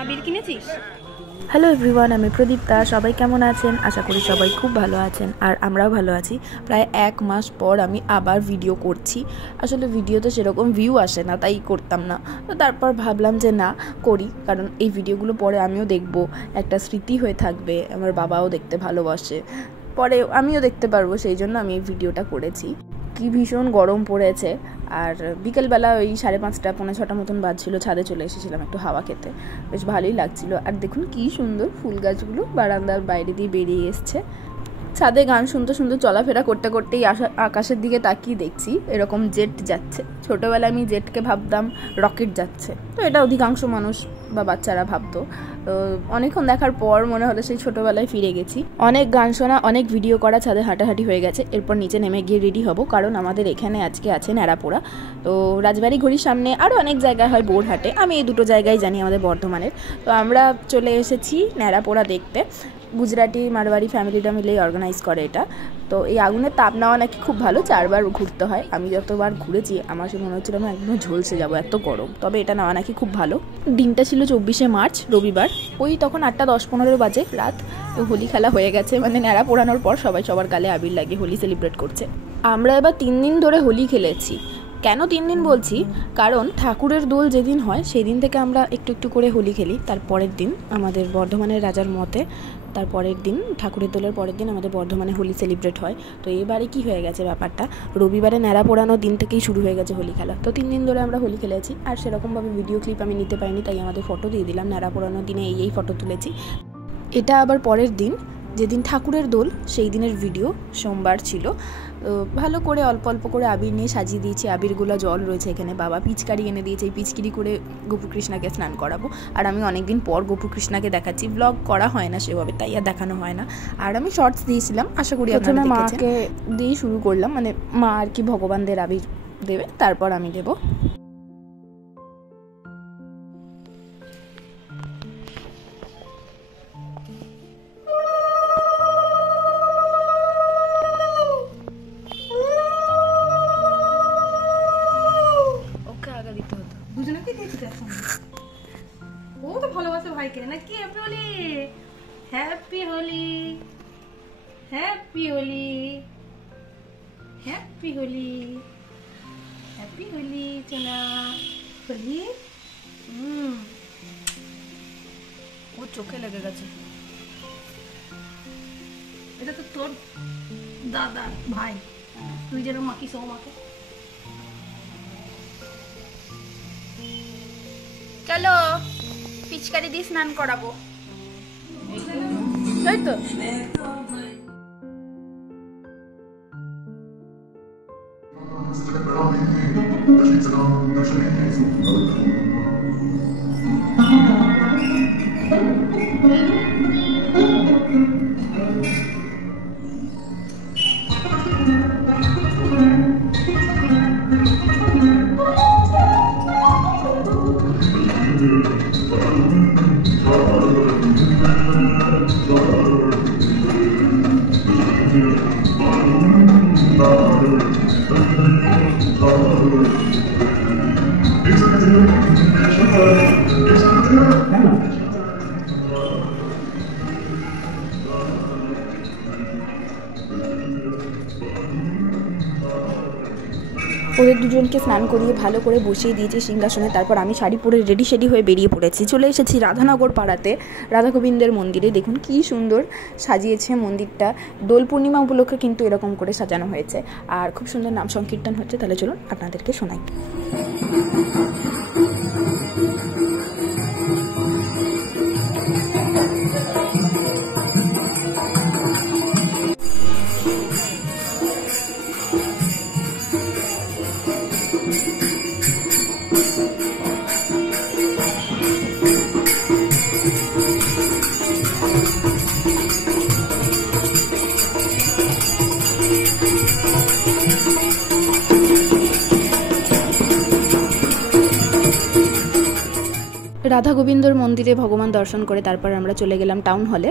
আবির কিনেছিস? Hello everyone, আমি প্রদীপ্তা। সবাই কেমন আছেন? আশা করি সবাই খুব ভালো আছেন, আর আমরাও ভালো আছি। প্রায় 1 মাস পর আমি আবার ভিডিও করছি। আসলে ভিডিওতে সেরকম ভিউ আসে না, তাই করতাম না। তো তারপর ভাবলাম যে না, করি, কারণ এই ভিডিওগুলো পরে আমিও দেখব, একটা স্মৃতি হয়ে থাকবে। আমার বাবাও দেখতে ভালোবাসে, পরে আমিও দেখতে পারবো, সেই জন্য আমি এই ভিডিওটা করেছি। কি ভীষণ গরম পড়েছে, আর বিকেলবেলা ওই 5:30 পৌনে 6টা মতন বাজছিল, ছাদে চলে এসেছিলাম একটু হাওয়া খেতে। বেশ ভালোই লাগছিল। আর দেখুন কি সুন্দর ফুল গাছগুলো বারান্দার বাইরে দিয়ে বেরিয়ে এসছে। ছাদে গান শুনতে শুনতে চলাফেরা করতে করতেই আকাশের দিকে তাকিয়ে দেখছি এরকম জেট যাচ্ছে। ছোটোবেলায় আমি জেটকে ভাবতাম রকেট যাচ্ছে, তো এটা অধিকাংশ মানুষ বা বাচ্চারা ভাবতো। তো অনেকক্ষণ দেখার পর মনে হলো সেই ছোটোবেলায় ফিরে গেছি। অনেক গান শোনা, অনেক ভিডিও করা, ছাদে হাঁটাহাঁটি হয়ে গেছে। এরপর নিচে নেমে গিয়ে রেডি হব, কারণ আমাদের এখানে আজকে আছে ন্যাড়াপোড়া। তো রাজবাড়ি ঘড়ির সামনে আরও অনেক জায়গায় হয় বোরহাটে, আমি এই দুটো জায়গায় জানি আমাদের বর্ধমানের। তো আমরা চলে এসেছি ন্যাড়াপোড়া দেখতে। গুজরাটি মারওয়ারি ফ্যামিলিটা মিলেই অর্গানাইজ করে এটা। তো এই আগুনের তাপ নেওয়া নাকি খুব ভালো, 4বার ঘুরতে হয়। আমি যতবার ঘুরেছি আমার সে মনে হচ্ছিল আমি একদম ঝলসে যাবো, এত গরম। তবে এটা নেওয়া নাকি খুব ভালো। দিনটা ছিল 24শে মার্চ, রবিবার। ওই তখন 8:10-15 বাজে রাত। তো হোলি খেলা হয়ে গেছে, মানে ন্যাড়া পোড়ানোর পর সবাই সবার গালে আবির লাগিয়ে হোলি সেলিব্রেট করছে। আমরা এবার 3 দিন ধরে হোলি খেলেছি। কেন 3 দিন বলছি, কারণ ঠাকুরের দোল যেদিন হয় সেই দিন থেকে আমরা একটু একটু করে হোলি খেলি। তারপরের দিন আমাদের বর্ধমানের রাজার মতে, তারপরের দিন ঠাকুরের দোলের পরের দিন আমাদের বর্ধমানে হোলি সেলিব্রেট হয়। তো এবারে কি হয়ে গেছে ব্যাপারটা, রবিবারে ন্যাড়া পোড়ানোর দিন থেকেই শুরু হয়ে গেছে হোলি খেলা। তো 3 দিন ধরে আমরা হোলি খেলেছি। আর সেরকমভাবে ভিডিও ক্লিপ আমি নিতে পারিনি, তাই আমাদের ফটো দিয়ে দিলাম। ন্যাড়া পোড়ানোর দিনে এই ফটো তুলেছি। এটা আবার পরের দিন, যেদিন ঠাকুরের দোল, সেই দিনের ভিডিও। সোমবার ছিল। ভালো করে অল্প অল্প করে আবির নিয়ে সাজিয়ে দিয়েছি। আবিরগুলো জল রয়েছে এখানে, বাবা পিচকারি এনে দিয়েছে, এই পিচকারি করে গোপুকৃষ্ণাকে স্নান করাবো। আর আমি অনেকদিন পর গোপুকৃষ্ণাকে দেখাচ্ছি, ব্লগ করা হয় না সেভাবে, তাই আর দেখানো হয় না। আর আমি শর্টস দিয়েছিলাম, আশা করি আপনারা দেখেছেন। মাকে দিয়েই শুরু করলাম, মানে মা আর কি ভগবানদের আবির দেবে, তারপর আমি দেবো। ও তো ভালোবাসে ভাইকে নাকি। Happy Holi, happy Holi, happy Holi, happy Holi চলা হোলি। ও চোখে লেগে গেছে। এটা তো তোর দাদা ভাই, তুই যেন মাখিস ও মাকে। চলো পিচকারি দিয়ে স্নান করাবো, তাই তো। ওদের দুজনকে স্নান করিয়ে ভালো করে বসিয়ে দিয়েছি সিংহাসনে। তারপর আমি শাড়ি পরে রেডি হয়ে বেরিয়ে পড়েছি। চলে এসেছি রাধানগর পাড়াতে, রাধা গোবিন্দের মন্দিরে। দেখুন কি সুন্দর সাজিয়েছে মন্দিরটা। দোল পূর্ণিমা উপলক্ষে কিন্তু এরকম করে সাজানো হয়েছে, আর খুব সুন্দর নাম সংকীর্তন হচ্ছে। তাহলে চলুন আপনাদেরকে শোনাই। রাধা গোবিন্দর মন্দিরে ভগবান দর্শন করে তারপর আমরা চলে গেলাম টাউন হলে।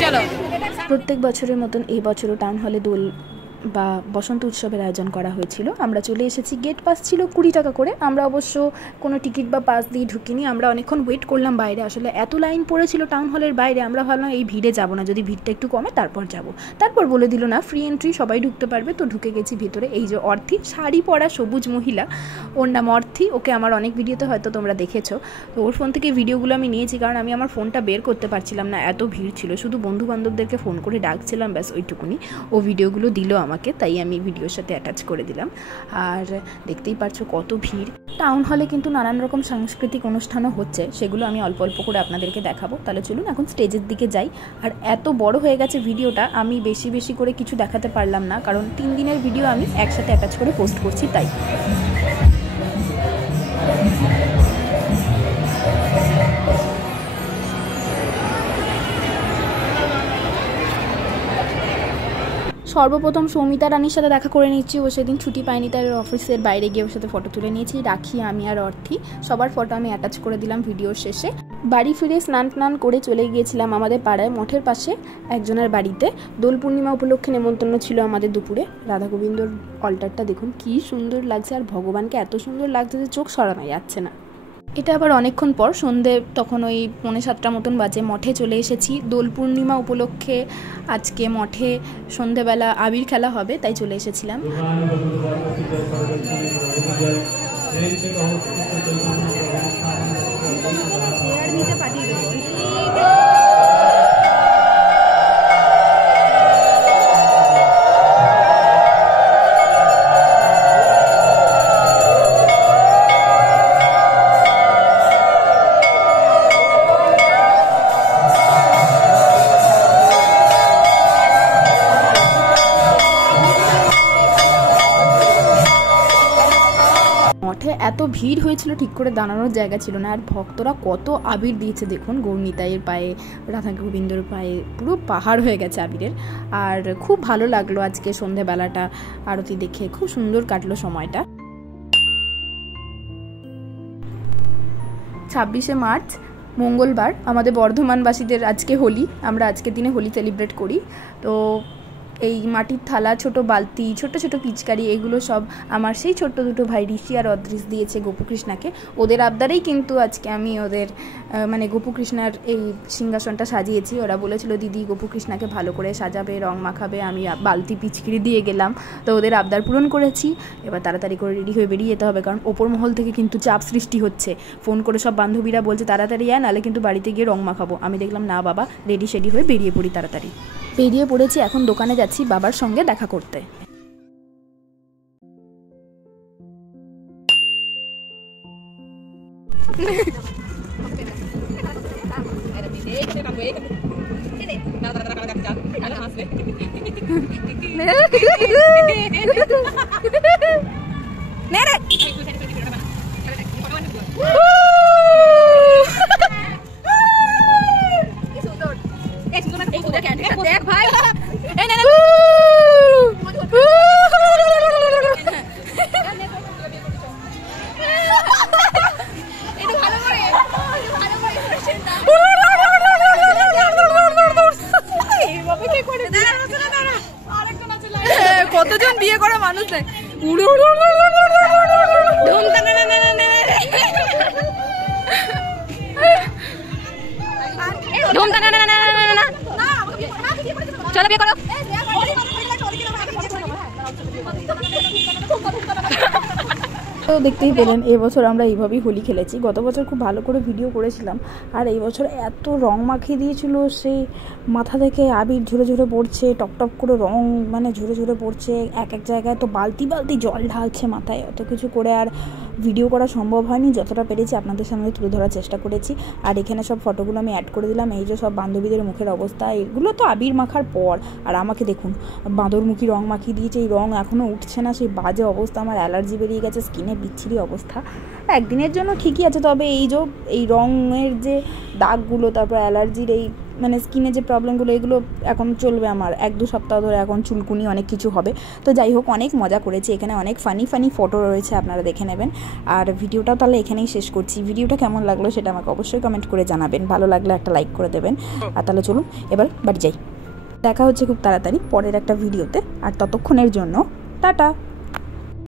চলো। প্রত্যেক বছরের মতন এই বছরও টাউন হলে দোল বা বসন্ত উৎসবের আয়োজন করা হয়েছিল। আমরা চলে এসেছি, গেট পাস ছিল 20 টাকা করে। আমরা অবশ্য কোনো টিকিট বা পাস দিয়ে ঢুকিনি, আমরা অনেকক্ষণ ওয়েট করলাম বাইরে। আসলে এত লাইন পড়েছিল টাউন হলের বাইরে, আমরা ভাবলাম এই ভিড়ে যাব না, যদি ভিড়টা একটু কমে তারপর যাব। তারপর বলে দিল না, ফ্রি এন্ট্রি, সবাই ঢুকতে পারবে। তো ঢুকে গেছি ভিতরে। এই যে অর্থি, শাড়ি পরা সবুজ মহিলা, ওর নাম অর্থি। ওকে আমার অনেক ভিডিওতে হয়তো তোমরা দেখেছো। তো ওর ফোন থেকে ভিডিওগুলো আমি নিয়েছি, কারণ আমি আমার ফোনটা বের করতে পারছিলাম না, এত ভিড় ছিল। শুধু বন্ধু বান্ধবদেরকে ফোন করে ডাকছিলাম, ব্যাস ওইটুকুনি। ও ভিডিওগুলো দিল আমাকে, তাই আমি ভিডিওর সাথে অ্যাটাচ করে দিলাম। আর দেখতেই পারছো কত ভিড়। টাউন হলে কিন্তু নানান রকম সাংস্কৃতিক অনুষ্ঠানও হচ্ছে, সেগুলো আমি অল্প অল্প করে আপনাদেরকে দেখাবো। তাহলে চলুন এখন স্টেজের দিকে যাই। আর এত বড় হয়ে গেছে ভিডিওটা, আমি বেশি বেশি করে কিছু দেখাতে পারলাম না, কারণ 3 দিনের ভিডিও আমি একসাথে অ্যাটাচ করে পোস্ট করছি তাই। সর্বপ্রথম সৌমিতা রানীর সাথে দেখা করে নিচ্ছি। ও সেদিন ছুটি পায়নি, তার অফিসের বাইরে গিয়ে ওর সাথে ফটো তুলে নিয়েছি। রাখি, আমি আর অর্থি, সবার ফটো আমি অ্যাটাচ করে দিলাম ভিডিওর শেষে। বাড়ি ফিরে স্নান করে চলে গিয়েছিলাম আমাদের পাড়ায় মঠের পাশে একজনের বাড়িতে। দোল পূর্ণিমা উপলক্ষে নেমন্তন্ন ছিল আমাদের দুপুরে। রাধা গোবিন্দর অল্টারটা দেখুন কি সুন্দর লাগছে, আর ভগবানকে এত সুন্দর লাগছে যে চোখ সরানো যাচ্ছে না। এটা আবার অনেকক্ষণ পর, সন্ধে তখন ওই 6:45 মতন বাজে। মঠে চলে এসেছি দোল পূর্ণিমা উপলক্ষে। আজকে মঠে সন্ধেবেলা আবির খেলা হবে, তাই চলে এসেছিলাম। মঠে এত ভিড় হয়েছিল, ঠিক করে দাঁড়ানোর জায়গা ছিল না। আর ভক্তরা কত আবির দিয়েছে দেখুন, গৌরনিতাইয়ের পায়ে, রাধা গোবিন্দর পায়ে, পুরো পাহাড় হয়ে গেছে আবিরের। আর খুব ভালো লাগলো আজকে সন্ধেবেলাটা আরতি দেখে, খুব সুন্দর কাটলো সময়টা। 26শে মার্চ মঙ্গলবার, আমাদের বর্ধমানবাসীদের আজকে হোলি। আমরা আজকের দিনে হোলি সেলিব্রেট করি। তো এই মাটির থালা, ছোট বালতি, ছোট ছোট পিচকারি, এগুলো সব আমার সেই ছোট্ট দুটো ভাই ঋষি আর অদৃশ দিয়েছে গোপুকৃষ্ণাকে। ওদের আবদারেই কিন্তু আজকে আমি ওদের মানে গোপুকৃষ্ণার এই সিংহাসনটা সাজিয়েছি। ওরা বলেছিল দিদি গোপুকৃষ্ণাকে ভালো করে সাজাবে, রং মাখাবে। আমি বালতি পিচকিরি দিয়ে গেলাম, তো ওদের আবদার পূরণ করেছি। এবার তাড়াতাড়ি করে রেডি হয়ে বেরিয়ে যেতে হবে, কারণ ওপর মহল থেকে কিন্তু চাপ সৃষ্টি হচ্ছে। ফোন করে সব বান্ধবীরা বলছে তাড়াতাড়ি আয়, নাহলে কিন্তু বাড়িতে গিয়ে রং মাখাবো। আমি দেখলাম না বাবা, রেডি সেডি হয়ে বেরিয়ে পড়ি। তাড়াতাড়ি বেরিয়ে পড়েছি, এখন দোকানে যাচ্ছি বাবার সঙ্গে দেখা করতে। দেখ ভাই, কতজন বিয়ে করা মানুষ দেখ, চলো বিয়ে করো। তো দেখতেই পেলেন এবছর আমরা এইভাবেই হোলি খেলেছি। গত বছর খুব ভালো করে ভিডিও করেছিলাম, আর এই বছর এত রং মাখিয়ে দিয়েছিল, সেই মাথা থেকে আবির ঝরে ঝরে পড়ছে, টপ করে রং মানে ঝরে ঝরে পড়ছে এক এক জায়গায়। তো বালতি বালতি জল ঢালছে মাথায়। অত কিছু করে আর ভিডিও করা সম্ভব হয়নি, যতটা পেরেছি আপনাদের সামনে তুলে ধরার চেষ্টা করেছি। আর এখানে সব ফটোগুলো আমি অ্যাড করে দিলাম। এই যে সব বান্ধবীদের মুখের অবস্থা, এগুলো তো আবির মাখার পর। আর আমাকে দেখুন, বাঁদরমুখী রং মাখিয়ে দিয়েছে, এই রং এখনও উঠছে না, সেই বাজে অবস্থা। আমার অ্যালার্জি বেরিয়ে গেছে, স্কিনে বিচ্ছিরি অবস্থা। একদিনের জন্য ঠিকই আছে, তবে এই রঙের যে দাগগুলো, তারপর অ্যালার্জির এই মানে স্কিনে যে প্রবলেমগুলো এগুলো এখন চলবে আমার 1-2 সপ্তাহ ধরে, এখন চুলকুনি অনেক কিছু হবে। তো যাই হোক, অনেক মজা করেছি, এখানে অনেক ফানি ফটো রয়েছে, আপনারা দেখে নেবেন। আর ভিডিওটাও তাহলে এখানেই শেষ করছি। ভিডিওটা কেমন লাগলো সেটা আমাকে অবশ্যই কমেন্ট করে জানাবেন, ভালো লাগলে একটা লাইক করে দেবেন। আর তাহলে চলুন এবার বাড়ি যাই। দেখা হচ্ছে খুব তাড়াতাড়ি পরের একটা ভিডিওতে, আর ততক্ষণের জন্য টাটা।